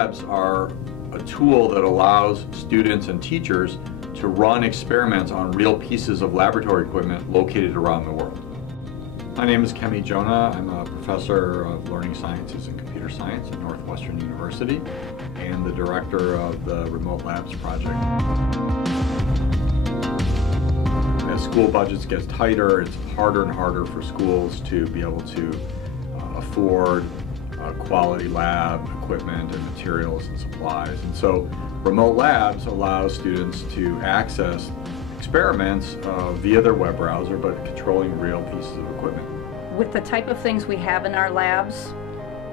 labs are a tool that allows students and teachers to run experiments on real pieces of laboratory equipment located around the world. My name is Kemi Jonah. I'm a professor of learning sciences and computer science at Northwestern University and the director of the Remote Labs project. As school budgets get tighter, it's harder and harder for schools to be able to afford quality lab equipment and materials and supplies. And so Remote Labs allows students to access experiments via their web browser, but controlling real pieces of equipment. With the type of things we have in our labs,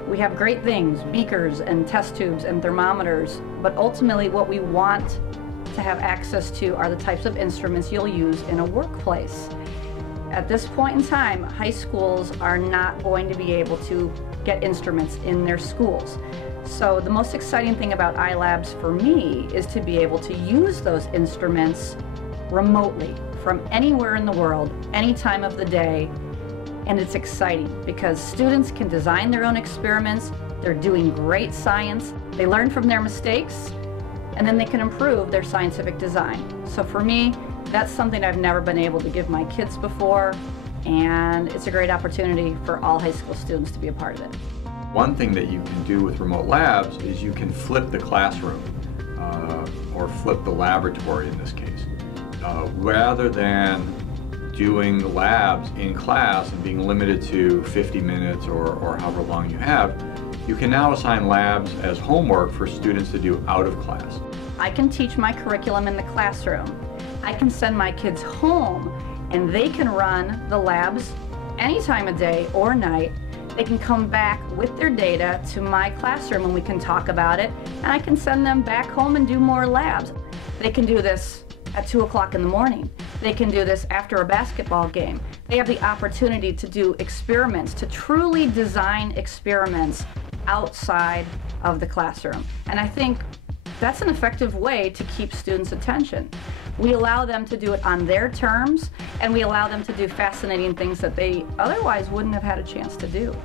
we have great things, beakers and test tubes and thermometers, but ultimately what we want to have access to are the types of instruments you'll use in a workplace. At this point in time, high schools are not going to be able to get instruments in their schools. So the most exciting thing about iLabs for me is to be able to use those instruments remotely from anywhere in the world, any time of the day. And it's exciting because students can design their own experiments, they're doing great science, they learn from their mistakes, and then they can improve their scientific design. So for me, that's something I've never been able to give my kids before, and it's a great opportunity for all high school students to be a part of it. One thing that you can do with Remote Labs is you can flip the classroom, or flip the laboratory in this case. Rather than doing labs in class and being limited to 50 minutes or however long you have, you can now assign labs as homework for students to do out of class. I can teach my curriculum in the classroom. I can send my kids home and they can run the labs any time of day or night. They can come back with their data to my classroom and we can talk about it, and I can send them back home and do more labs. They can do this at 2 o'clock in the morning. They can do this after a basketball game. They have the opportunity to do experiments, to truly design experiments outside of the classroom. And I think that's an effective way to keep students' attention. We allow them to do it on their terms, and we allow them to do fascinating things that they otherwise wouldn't have had a chance to do.